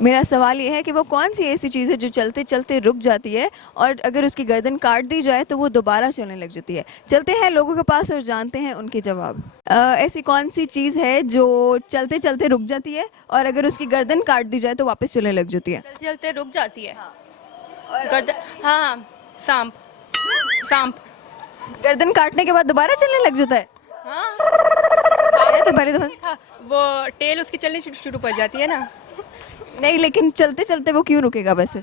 मेरा सवाल ये है कि वो कौन सी ऐसी चीज़ है जो चलते चलते रुक जाती है और अगर उसकी गर्दन काट दी जाए तो वो दोबारा चलने लग जाती है। चलते हैं लोगों के पास और जानते हैं उनके जवाब। ऐसी कौन सी चीज़ है जो चलते चलते रुक जाती है और अगर उसकी गर्दन काट दी जाए तो वापस चलने लग जाती है। चलते चलते रुक जाती है। गर्दन, हाँ, सांप। सांप। गर्दन काटने के बाद दोबारा चलने लग जाता है। हाँ, है तो पहले तो हाँ, वो टेल उसकी चलनी शुरू शुरू पड़ जाती है ना। नहीं, लेकिन चलते चलते वो क्यों रुकेगा वैसे?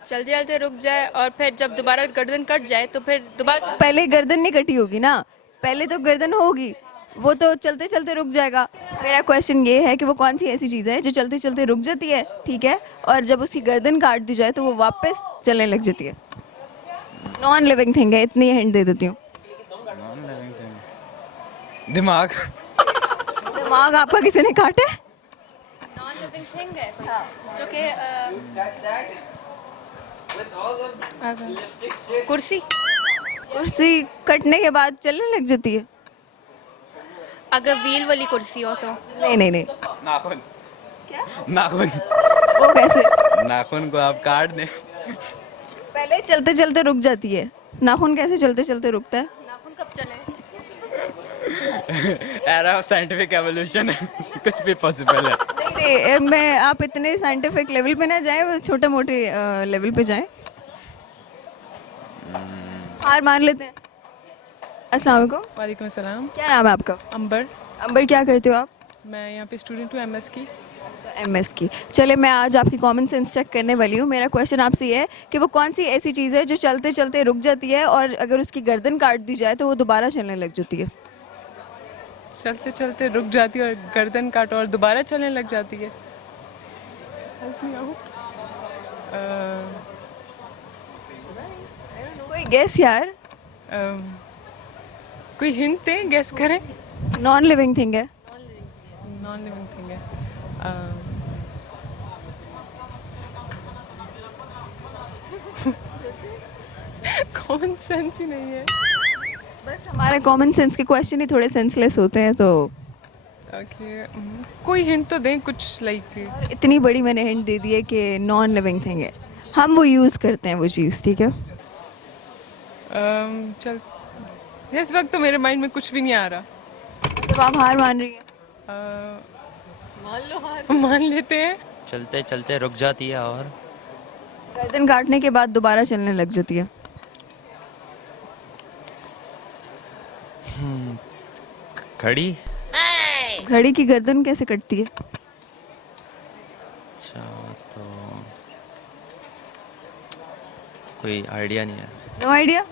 चलते चलते रुक जाए और फिर जब दोबारा गर्दन कट जाए तो फिर दोबारा। पहले गर्दन नहीं कटी होगी ना, पहले तो गर्दन होगी, वो तो चलते चलते रुक जाएगा। मेरा क्वेश्चन ये है कि वो कौन सी ऐसी चीज़ है जो चलते चलते रुक जाती है, ठीक है, और जब उसकी गर्दन काट दी जाए तो वो वापस चलने लग जाती है। नॉन लिविंग थिंग है, इतनी हिंट दे देती हूँ। नॉन लिविंग थिंग, दिमाग। दिमाग आपका किसी ने काटा है? नॉन लिविंग थिंग है कोई, जो कि कुर्सी। कुर्सी कटने के बाद चलने लग जाती है? अगर व्हील वाली कुर्सी हो तो। नहीं नहीं नहीं। नाखून। नाखून। वो कैसे? नाखून को आप काट दें। पहले चलते चलते रुक जाती है, नाखून कैसे चलते चलते रुकता है? नाखून कब चले? एरा ऑफ साइंटिफिक एवोल्यूशन है। कुछ भी पॉसिबल है। नहीं नहीं, मैं आप इतने साइंटिफिक लेवल पे ना जाए, छोटे मोटे लेवल पे जाए। हार मान लेते हैं। अस्सलाम वालेकुम। वालेकुम अस्सलाम। क्या नाम है आपका? अंबर। अंबर, क्या करते हो आप? मैं यहाँ पे स्टूडेंट हूँ एमएस की। एमएस की। चले, मैं आज आपकी कॉमन सेंस चेक करने वाली हूँ। मेरा क्वेश्चन आपसे ये है कि वो कौन सी ऐसी चीज़ है जो चलते चलते रुक जाती है और अगर उसकी गर्दन काट दी जाए तो वो दोबारा चलने लग जाती है। चलते चलते रुक जाती है और गर्दन काटो और दोबारा चलने लग जाती है। कोई गेस यार। कोई हिंट दें, गेस करें। नॉन लिविंग थिंग है। नॉन लिविंग थिंग है। कॉमन सेंस ही नहीं है। बस हमारे कॉमन सेंस के क्वेश्चन ही थोड़े सेंसलेस होते हैं तो। ओके, कोई हिंट तो दें कुछ, लाइक। इतनी बड़ी मैंने हिंट दे दी है कि नॉन लिविंग थिंग है, हम वो यूज़ करते हैं वो चीज़, ठीक है। चल, इस वक्त तो मेरे माइंड में कुछ भी नहीं आ रहा। तो आप हार मान रही हैं? मान लो हार। मान लेते हैं। चलते चलते रुक जाती है और गर्दन काटने के बाद दोबारा चलने लग जाती है। घड़ी। घड़ी की गर्दन कैसे कटती है? अच्छा, तो कोई आइडिया नहीं है। No idea.